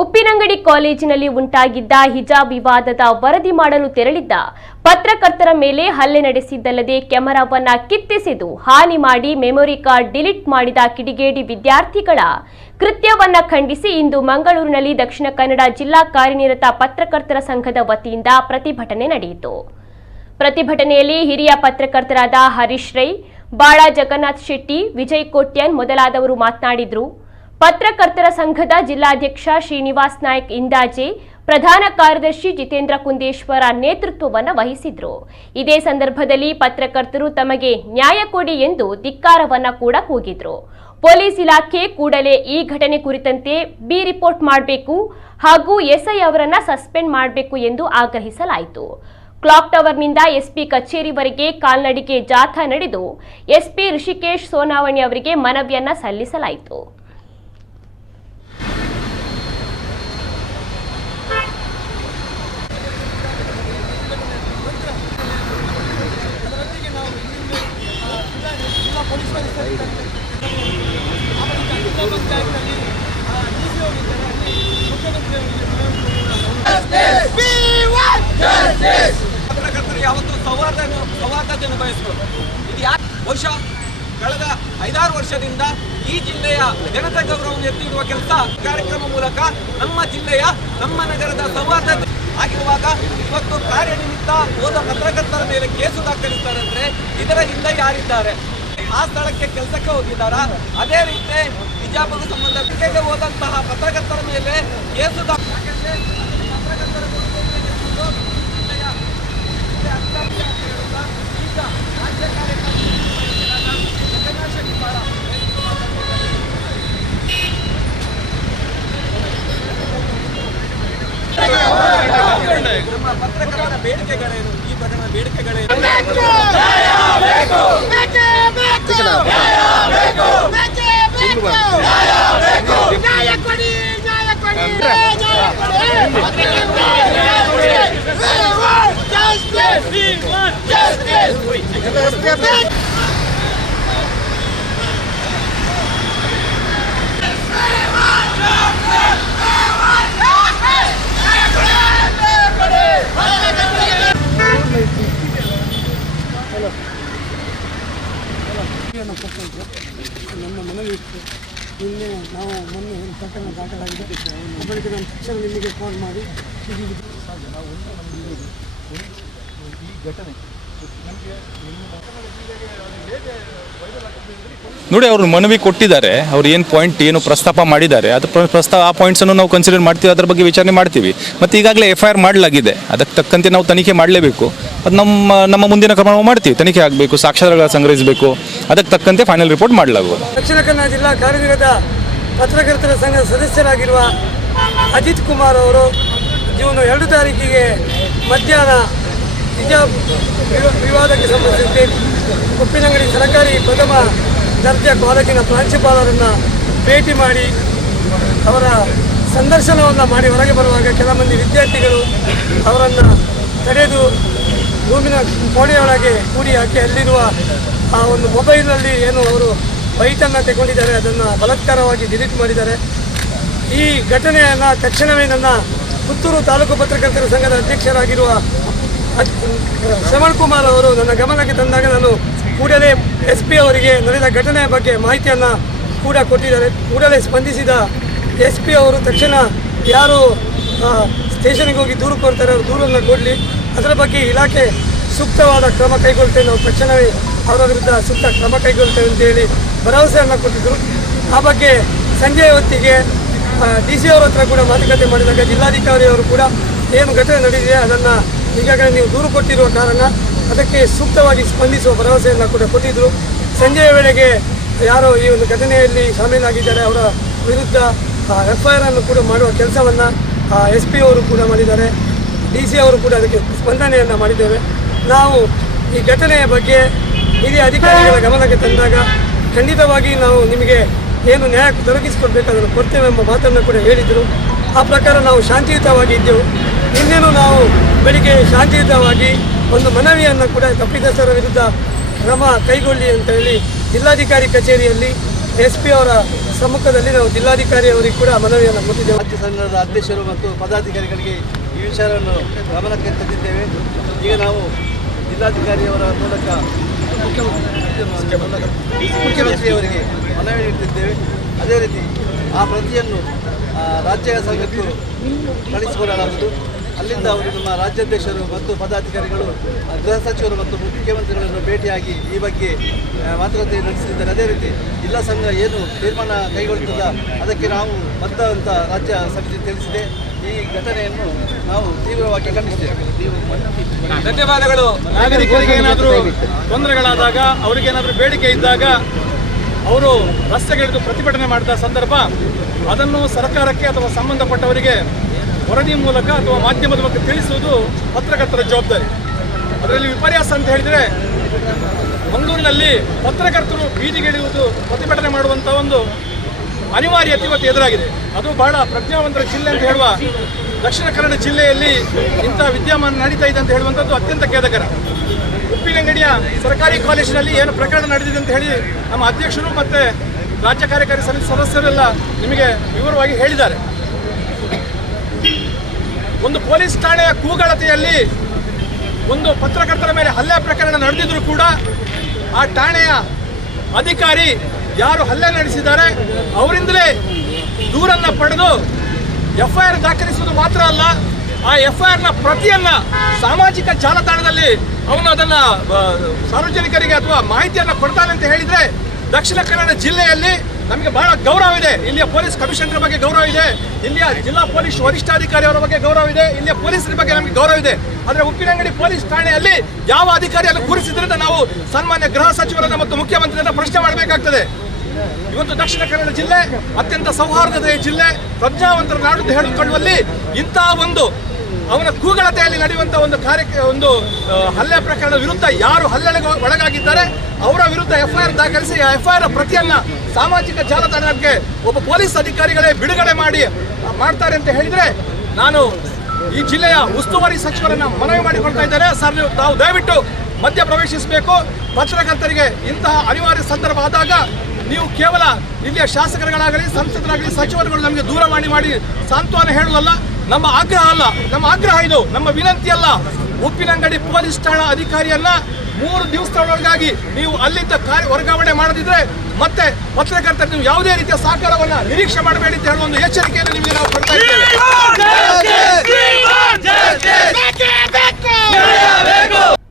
ಉಪ್ಪಿನಂಗಡಿ ಕಾಲೇಜಿನಲ್ಲಿ ಉಂಟಾಗಿದ್ದ ಹಿಜಾಬ್ ವಿವಾದದ ವರದಿ ಮಾಡಲು ತೆರಳಿದ್ದ ಪತ್ರಕರ್ತರ ಮೇಲೆ ಹಲ್ಲೆ ನಡೆಸಿದ್ದಲ್ಲದೆ ಕ್ಯಾಮೆರಾವನ್ನ ಕಿತ್ತೆಸೆದು ಹಾನಿ ಮಾಡಿ ಮೆಮೊರಿ ಕಾರ್ಡ್ ಡಿಲೀಟ್ ಮಾಡಿದ ಕಿಡಿಗೇಡಿ ವಿದ್ಯಾರ್ಥಿಗಳ ಕೃತ್ಯವನ್ನ ಖಂಡಿಸಿ ಇಂದು ಮಂಗಳೂರಿನಲ್ಲಿ ದಕ್ಷಿಣ ಕನ್ನಡ ಜಿಲ್ಲಾ ಕಾರ್ಯನಿರತ ಪತ್ರಕರ್ತರ ಸಂಘದ ವತಿಯಿಂದ ಪ್ರತಿಭಟನೆ ನಡೆಯಿತು. ಪ್ರತಿಭಟನೆಯಲ್ಲಿ ಹಿರಿಯ ಪತ್ರಕರ್ತರಾದ ಹರೀಶ್ ರೈ, ಬಾಳ ಜಗನ್ನಾಥ್ ಶೆಟ್ಟಿ, ವಿಜಯ್ ಕೋಟ್ಯನ್ ಮೊದಲಾದವರು ಮಾತನಾಡಿದರು. ಪತ್ರಕರ್ತರ ಸಂಘದ ಜಿಲ್ಲಾಧ್ಯಕ್ಷ ಶ್ರೀನಿವಾಸ್ ನಾಯ್ಕ್ ಇಂದಾಜೆ, ಪ್ರಧಾನ ಕಾರ್ಯದರ್ಶಿ ಜಿತೇಂದ್ರ ಕುಂದೇಶ್ವರ ನೇತೃತ್ವವನ್ನು ವಹಿಸಿದ್ರು. ಇದೇ ಸಂದರ್ಭದಲ್ಲಿ ಪತ್ರಕರ್ತರು ತಮಗೆ ನ್ಯಾಯ ಕೊಡಿ ಎಂದು ಧಿಕ್ಕಾರವನ್ನ ಕೂಡ ಕೂಗಿದ್ರು. ಪೊಲೀಸ್ ಇಲಾಖೆ ಕೂಡಲೇ ಈ ಘಟನೆ ಕುರಿತಂತೆ ಬಿ ರಿಪೋರ್ಟ್ ಮಾಡಬೇಕು ಹಾಗೂ ಎಸ್ಐ ಅವರನ್ನ ಸಸ್ಪೆಂಡ್ ಮಾಡಬೇಕು ಎಂದು ಆಗ್ರಹಿಸಲಾಯಿತು. ಕ್ಲಾಕ್ ಟವರ್ನಿಂದ ಎಸ್ಪಿ ಕಚೇರಿವರೆಗೆ ಕಾಲ್ನಡಿಗೆ ಜಾಥಾ ನಡೆದು ಎಸ್ಪಿ ಋಷಿಕೇಶ್ ಸೋನಾವಣಿ ಅವರಿಗೆ ಮನವಿಯನ್ನ ಸಲ್ಲಿಸಲಾಯಿತು. ಪತ್ರಕರ್ತರು ಯಾವತ್ತೂ ಸೌಹಾರ್ದತೆಯನ್ನು ಬಯಸಬೇಕು. ಇದು ಬಹುಶಃ ಕಳೆದ 5-6 ವರ್ಷದಿಂದ ಈ ಜಿಲ್ಲೆಯ ಜನತಾ ಗೌರವವನ್ನು ಎತ್ತಿಡುವ ಕೆಲಸ ಕಾರ್ಯಕ್ರಮ ಮೂಲಕ ನಮ್ಮ ಜಿಲ್ಲೆಯ ನಮ್ಮ ನಗರದ ಸೌಹಾರ್ದತೆ ಆಗಿರುವಾಗ ಇವತ್ತು ಕಾರ್ಯನಿಮಿತ್ತ ಹೋದ ಪತ್ರಕರ್ತರ ಮೇಲೆ ಕೇಸು ದಾಖಲಿಸ್ತಾರೆ ಅಂದ್ರೆ ಇದರ ಹಿಂದೆ ಯಾರಿದ್ದಾರೆ? ಆ ಸ್ಥಳಕ್ಕೆ ಕೆಲಸಕ್ಕೆ ಹೋಗಿದ್ದಾರಾ? ಅದೇ ರೀತಿ ಹಿಜಾಬ್ಗೆ ಸಂಬಂಧಿಸಿದ ಹೋದಂತಹ ಪತ್ರಕರ್ತರ ಮೇಲೆ ಕೇಸು ನಮ್ಮ ಪತ್ರಕರ್ತರ ಬೇಡಿಕೆಗಳೇನು? ಈ ಪ್ರಕರಣ ಬೇಡಿಕೆಗಳೇನು? ನಮ್ಮ ಮನವಿ ಇತ್ತು. ನಿನ್ನೆ ನಾವು ಮೊನ್ನೆ ಒಂದು ಪ್ರಕರಣ ದಾಖಲಾಗಿದೆ. ಬಳಿಕ ನಾನು ತಕ್ಷಣ ನಿಮಗೆ ಕಾಲ್ ಮಾಡಿ ಈ ಘಟನೆ ನೋಡಿ, ಅವರು ಮನವಿ ಕೊಟ್ಟಿದ್ದಾರೆ. ಅವ್ರು ಏನು ಪಾಯಿಂಟ್ ಏನು ಪ್ರಸ್ತಾಪ ಮಾಡಿದ್ದಾರೆ ಅದು ಆ ಪಾಯಿಂಟ್ಸನ್ನು ನಾವು ಕನ್ಸಿಡರ್ ಮಾಡ್ತೀವಿ, ಅದರ ಬಗ್ಗೆ ವಿಚಾರಣೆ ಮಾಡ್ತೀವಿ. ಮತ್ತು ಈಗಾಗಲೇ FIR ಮಾಡಲಾಗಿದೆ, ಅದಕ್ಕೆ ತಕ್ಕಂತೆ ನಾವು ತನಿಖೆ ಮಾಡಲೇಬೇಕು. ಅದು ನಮ್ಮ ಮುಂದಿನ ಕ್ರಮ ನಾವು ಮಾಡ್ತೀವಿ. ತನಿಖೆ ಆಗಬೇಕು, ಸಾಕ್ಷ್ಯಾಧಾರಗಳ ಸಂಗ್ರಹಿಸಬೇಕು, ಅದಕ್ಕೆ ತಕ್ಕಂತೆ ಫೈನಲ್ ರಿಪೋರ್ಟ್ ಮಾಡಲಾಗುವುದು. ದಕ್ಷಿಣ ಕನ್ನಡ ಜಿಲ್ಲಾ ಕಾರ್ಯನಿರತ ಪತ್ರಕರ್ತರ ಸಂಘದ ಸದಸ್ಯರಾಗಿರುವ ಅಜಿತ್ ಕುಮಾರ್ ಅವರು ಜೂನ್ 2 ತಾರೀಕಿಗೆ ಮಧ್ಯಾಹ್ನ ಹಿಜಾಬ್ ವಿವಾದಕ್ಕೆ ಸಂಬಂಧಿಸಿದಂತೆ ಉಪ್ಪಿನಂಗಡಿ ಸರ್ಕಾರಿ ಪ್ರಥಮ ದರ್ಜೆ ಕಾಲೇಜಿನ ಪ್ರಾಂಶುಪಾಲರನ್ನು ಭೇಟಿ ಮಾಡಿ ಅವರ ಸಂದರ್ಶನವನ್ನು ಮಾಡಿ ಹೊರಗೆ ಬರುವಾಗ ಕೆಲ ಮಂದಿ ವಿದ್ಯಾರ್ಥಿಗಳು ಅವರನ್ನು ತಡೆದು ರೂಮಿನ ಕೋಣೆಯೊಳಗೆ ಕೂಡಿ ಹಾಕಿ ಅಲ್ಲಿರುವ ಆ ಒಂದು ಮೊಬೈಲ್ನಲ್ಲಿ ಏನು ಅವರು ಬೈಟನ್ನು ತಗೊಂಡಿದ್ದಾರೆ, ಅದನ್ನು ಬಲಾತ್ಕಾರವಾಗಿ ಡಿಲೀಟ್ ಮಾಡಿದ್ದಾರೆ. ಈ ಘಟನೆಯನ್ನು ತಕ್ಷಣವೇ ನನ್ನ ಪುತ್ತೂರು ತಾಲೂಕು ಪತ್ರಕರ್ತರ ಸಂಘದ ಅಧ್ಯಕ್ಷರಾಗಿರುವ ಶ್ರವಣ್ ಕುಮಾರ್ ಅವರು ನನ್ನ ಗಮನಕ್ಕೆ ತಂದಾಗ ನಾನು ಕೂಡಲೇ SP ಅವರಿಗೆ ನಡೆದ ಘಟನೆಯ ಬಗ್ಗೆ ಮಾಹಿತಿಯನ್ನು ಕೂಡ ಕೊಟ್ಟಿದ್ದಾರೆ. ಕೂಡಲೇ ಸ್ಪಂದಿಸಿದ SP ಅವರು ತಕ್ಷಣ ಯಾರು ಸ್ಟೇಷನ್ಗೆ ಹೋಗಿ ದೂರು ಕೊಡ್ತಾರೆ ಅವರು ದೂರನ್ನು ಕೊಡಲಿ, ಅದರ ಬಗ್ಗೆ ಇಲಾಖೆ ಸೂಕ್ತವಾದ ಕ್ರಮ ಕೈಗೊಳ್ತೇವೆ, ನಾವು ತಕ್ಷಣವೇ ಅವರ ವಿರುದ್ಧ ಸೂಕ್ತ ಕ್ರಮ ಕೈಗೊಳ್ತೇವೆ ಅಂತೇಳಿ ಭರವಸೆಯನ್ನು ಕೊಟ್ಟಿದ್ದರು. ಆ ಬಗ್ಗೆ ಸಂಜೆಯ ಹೊತ್ತಿಗೆ DC ಅವರ ಹತ್ರ ಕೂಡ ಮಾತುಕತೆ ಮಾಡಿದಾಗ ಜಿಲ್ಲಾಧಿಕಾರಿಯವರು ಕೂಡ ಏನು ಘಟನೆ ನಡೆದಿದೆ ಅದನ್ನು ಈಗಾಗಲೇ ನೀವು ದೂರು ಕೊಟ್ಟಿರುವ ಕಾರಣ ಅದಕ್ಕೆ ಸೂಕ್ತವಾಗಿ ಸ್ಪಂದಿಸುವ ಭರವಸೆಯನ್ನು ಕೂಡ ಕೊಟ್ಟಿದ್ದರು. ಸಂಜೆಯ ವೇಳೆಗೆ ಯಾರೋ ಈ ಒಂದು ಘಟನೆಯಲ್ಲಿ ಶಾಮೀಲಾಗಿದ್ದಾರೆ ಅವರ ವಿರುದ್ಧ FIR ಅನ್ನು ಕೂಡ ಮಾಡುವ ಕೆಲಸವನ್ನು SP ಅವರು ಕೂಡ ಮಾಡಿದ್ದಾರೆ. DC ಅವರು ಕೂಡ ಅದಕ್ಕೆ ಸ್ಪಂದನೆಯನ್ನು ಮಾಡಿದ್ದೇವೆ. ನಾವು ಈ ಘಟನೆಯ ಬಗ್ಗೆ ಹಿರಿಯ ಅಧಿಕಾರಿಗಳ ಗಮನಕ್ಕೆ ತಂದಾಗ ಖಂಡಿತವಾಗಿ ನಾವು ನಿಮಗೆ ಏನು ನ್ಯಾಯ ದೊರಕಿಸಿಕೊಡ್ಬೇಕು ಅದನ್ನು ಕೊಡ್ತೇವೆ ಎಂಬ ಮಾತನ್ನು ಕೂಡ ಹೇಳಿದರು. ಆ ಪ್ರಕಾರ ನಾವು ಶಾಂತಿಯುತವಾಗಿ ಇದ್ದೆವು. ಇನ್ನೇನು ನಾವು ಬೆಳಿಗ್ಗೆ ಶಾಂತಿಯುತವಾಗಿ ಒಂದು ಮನವಿಯನ್ನು ಕೂಡ ತಪ್ಪಿತಸ್ಥರ ವಿರುದ್ಧ ಕ್ರಮ ಕೈಗೊಳ್ಳಿ ಅಂತ ಹೇಳಿ ಜಿಲ್ಲಾಧಿಕಾರಿ ಕಚೇರಿಯಲ್ಲಿ SP ಅವರ ಸಮ್ಮುಖದಲ್ಲಿ ನಾವು ಜಿಲ್ಲಾಧಿಕಾರಿ ಅವರಿಗೆ ಕೂಡ ಮನವಿಯನ್ನು ಕೊಟ್ಟಿದ್ದೇವೆ. ರಾಜ್ಯ ಸಂಘದ ಅಧ್ಯಕ್ಷರು ಮತ್ತು ಪದಾಧಿಕಾರಿಗಳಿಗೆ ಈ ವಿಚಾರವನ್ನು ಗಮನಕ್ಕೆ ತಂದಿದ್ದೇವೆ. ಈಗ ನಾವು ಜಿಲ್ಲಾಧಿಕಾರಿಯವರ ಮೂಲಕ ಮುಖ್ಯಮಂತ್ರಿಯವರಿಗೆ ಮನವಿ ನೀಡುತ್ತಿದ್ದೇವೆ. ಅದೇ ರೀತಿ ಆ ಪ್ರತಿಯನ್ನು ರಾಜ್ಯ ಸಂಘಕ್ಕೂ ಕಳಿಸಿಕೊಡಲಾಗುವುದು. ಅಲ್ಲಿಂದ ಅವರು ನಮ್ಮ ರಾಜ್ಯಾಧ್ಯಕ್ಷರು ಮತ್ತು ಪದಾಧಿಕಾರಿಗಳು ಗೃಹ ಸಚಿವರು ಮತ್ತು ಮುಖ್ಯಮಂತ್ರಿಗಳನ್ನು ಭೇಟಿಯಾಗಿ ಈ ಬಗ್ಗೆ ಮಾತುಕತೆ ನಡೆಸಿದ್ದಾರೆ. ಅದೇ ರೀತಿ ಜಿಲ್ಲಾ ಸಂಘ ಏನು ತೀರ್ಮಾನ ಕೈಗೊಳ್ಳುತ್ತದ ಅದಕ್ಕೆ ನಾವು ಬದ್ಧ ಅಂತ ರಾಜ್ಯ ಸಮಿತಿ ತಿಳಿಸಿದೆ. ಈ ಘಟನೆಯನ್ನು ನಾವು ತೀವ್ರವಾಗಿ ಖಂಡಿಸ್ತೇವೆ. ಧನ್ಯವಾದಗಳು. ನಾಗರಿಕರಿಗೆ ಏನಾದರೂ ತೊಂದರೆಗಳಾದಾಗ, ಅವರಿಗೇನಾದರೂ ಬೇಡಿಕೆ ಇದ್ದಾಗ ಅವರು ರಸ್ತೆಗಿಳಿದು ಪ್ರತಿಭಟನೆ ಮಾಡಿದ ಸಂದರ್ಭ ಅದನ್ನು ಸರ್ಕಾರಕ್ಕೆ ಅಥವಾ ಸಂಬಂಧಪಟ್ಟವರಿಗೆ ವರದಿ ಮೂಲಕ ಅಥವಾ ಮಾಧ್ಯಮದ ಮೂಲಕ ತಿಳಿಸುವುದು ಪತ್ರಕರ್ತರ ಜವಾಬ್ದಾರಿ. ಅದರಲ್ಲಿ ವಿಪರ್ಯಾಸ ಅಂತ ಹೇಳಿದರೆ, ಮಂಗಳೂರಿನಲ್ಲಿ ಪತ್ರಕರ್ತರು ಬೀದಿಗಿಳಿಯುವುದು, ಪ್ರತಿಭಟನೆ ಮಾಡುವಂಥ ಒಂದು ಅನಿವಾರ್ಯತೆ ಇವತ್ತು ಎದುರಾಗಿದೆ. ಅದು ಬಹಳ ಪ್ರಜ್ಞಾವಂತರ ಜಿಲ್ಲೆ ಅಂತ ಹೇಳುವ ದಕ್ಷಿಣ ಕನ್ನಡ ಜಿಲ್ಲೆಯಲ್ಲಿ ಇಂಥ ವಿದ್ಯಮಾನ ನಡೀತಾ ಇದೆ ಅಂತ ಹೇಳುವಂಥದ್ದು ಅತ್ಯಂತ ಖೇದಕರ. ಉಪ್ಪಿನಂಗಡಿಯ ಸರ್ಕಾರಿ ಕಾಲೇಜಿನಲ್ಲಿ ಏನು ಪ್ರಕರಣ ನಡೆದಿದೆ ಅಂತ ಹೇಳಿ ನಮ್ಮ ಅಧ್ಯಕ್ಷರು ಮತ್ತು ರಾಜ್ಯ ಕಾರ್ಯಕಾರಿ ಸಮಿತಿ ಸದಸ್ಯರೆಲ್ಲ ನಿಮಗೆ ವಿವರವಾಗಿ ಹೇಳಿದ್ದಾರೆ. ಒಂದು ಪೊಲೀಸ್ ಠಾಣೆಯ ಕೂಗಳತೆಯಲ್ಲಿ ಒಂದು ಪತ್ರಕರ್ತರ ಮೇಲೆ ಹಲ್ಲೆ ಪ್ರಕರಣ ನಡೆದಿದ್ರು ಕೂಡ ಆ ಠಾಣೆಯ ಅಧಿಕಾರಿ ಯಾರು ಹಲ್ಲೆ ನಡೆಸಿದ್ದಾರೆ ಅವರಿಂದಲೇ ದೂರನ್ನು ಪಡೆದು FIR ದಾಖಲಿಸುವುದು ಮಾತ್ರ ಅಲ್ಲ, ಆ FIRನ ಪ್ರತಿಯನ್ನ ಸಾಮಾಜಿಕ ಜಾಲತಾಣದಲ್ಲಿ ಅವನು ಅದನ್ನು ಸಾರ್ವಜನಿಕರಿಗೆ ಅಥವಾ ಮಾಹಿತಿಯನ್ನು ಕೊಡ್ತಾನೆ ಅಂತ ಹೇಳಿದರೆ ದಕ್ಷಿಣ ಕನ್ನಡ ಜಿಲ್ಲೆಯಲ್ಲಿ ನಮಗೆ ಬಹಳ ಗೌರವ ಇದೆ. ಇಲ್ಲಿಯ ಪೊಲೀಸ್ ಕಮಿಷನರ್ ಬಗ್ಗೆ ಗೌರವ ಇದೆ, ಇಲ್ಲಿಯ ಜಿಲ್ಲಾ ಪೊಲೀಸ್ ವರಿಷ್ಠಾಧಿಕಾರಿ ಅವರ ಬಗ್ಗೆ ಗೌರವ ಇದೆ, ಇಲ್ಲಿಯ ಪೊಲೀಸರ ಬಗ್ಗೆ ನಮಗೆ ಗೌರವ ಇದೆ. ಆದರೆ ಉಪ್ಪಿನಂಗಡಿ ಪೊಲೀಸ್ ಠಾಣೆಯಲ್ಲಿ ಯಾವ ಅಧಿಕಾರಿಯನ್ನು ಕೂರಿಸಿದ್ರಿಂದ ನಾವು ಸನ್ಮಾನ್ಯ ಗೃಹ ಸಚಿವರನ್ನ ಮತ್ತು ಮುಖ್ಯಮಂತ್ರಿಯನ್ನ ಪ್ರಶ್ನೆ ಮಾಡಬೇಕಾಗ್ತದೆ. ಇವತ್ತು ದಕ್ಷಿಣ ಕನ್ನಡ ಜಿಲ್ಲೆ ಅತ್ಯಂತ ಸೌಹಾರ್ದತೆಯ ಜಿಲ್ಲೆ, ಪ್ರಜ್ಞಾವಂತರ ನಾಡು ಅಂತ ಹೇಳಿಕೊಳ್ಳುವಲ್ಲಿ ಇಂತಹ ಒಂದು ಅವನ ಕೂಗಳತೆಯಲ್ಲಿ ನಡೆಯುವಂತಹ ಒಂದು ಹಲ್ಲೆ ಪ್ರಕರಣದ ವಿರುದ್ಧ ಯಾರು ಹಲ್ಲೆಗೆ ಒಳಗಾಗಿದ್ದಾರೆ ಅವರ ವಿರುದ್ಧ FIR ದಾಖಲಿಸಿ ಆ FIR ಪ್ರತಿಯನ್ನ ಸಾಮಾಜಿಕ ಜಾಲತಾಣಕ್ಕೆ ಒಬ್ಬ ಪೊಲೀಸ್ ಅಧಿಕಾರಿಗಳೇ ಬಿಡುಗಡೆ ಮಾಡ್ತಾರೆ ಅಂತ ಹೇಳಿದ್ರೆ ನಾನು ಈ ಜಿಲ್ಲೆಯ ಉಸ್ತುವಾರಿ ಸಚಿವರನ್ನ ಮನವಿ ಮಾಡಿಕೊಳ್ತಾ ಇದ್ದೇನೆ. ಸರ್, ನಾವು ದಯವಿಟ್ಟು ಮಧ್ಯ ಪ್ರವೇಶಿಸಬೇಕು. ಪತ್ರಕರ್ತರಿಗೆ ಇಂತಹ ಅನಿವಾರ್ಯ ಸಂದರ್ಭ ಆದಾಗ ನೀವು ಕೇವಲ ಇಲ್ಲಿಯ ಶಾಸಕರುಗಳಾಗಲಿ, ಸಂಸದರಾಗಲಿ, ಸಚಿವರುಗಳು ನಮಗೆ ದೂರವಾಣಿ ಮಾಡಿ ಸಾಂತ್ವನ ಹೇಳುವುದಲ್ಲ, ನಮ್ಮ ಆಗ್ರಹ ಅಲ್ಲ, ನಮ್ಮ ಆಗ್ರಹ ಇದು, ನಮ್ಮ ವಿನಂತಿ ಅಲ್ಲ. ಉಪ್ಪಿನಂಗಡಿ ಪೊಲೀಸ್ ಠಾಣಾ ಅಧಿಕಾರಿಯನ್ನ 3 ದಿವಸದೊಳಗಾಗಿ ನೀವು ಅಲ್ಲಿಂದ ವರ್ಗಾವಣೆ ಮಾಡದಿದ್ರೆ ಮತ್ತೆ ಪತ್ರಕರ್ತರು ನೀವು ಯಾವುದೇ ರೀತಿಯ ಸಹಕಾರವನ್ನ ನಿರೀಕ್ಷೆ ಮಾಡಬೇಡಿ ಅಂತ ಹೇಳುವ ಒಂದು ಎಚ್ಚರಿಕೆಯನ್ನು ನಿಮಗೆ ನಾವು ಕೊಡ್ತಾ ಇದ್ದೇವೆ.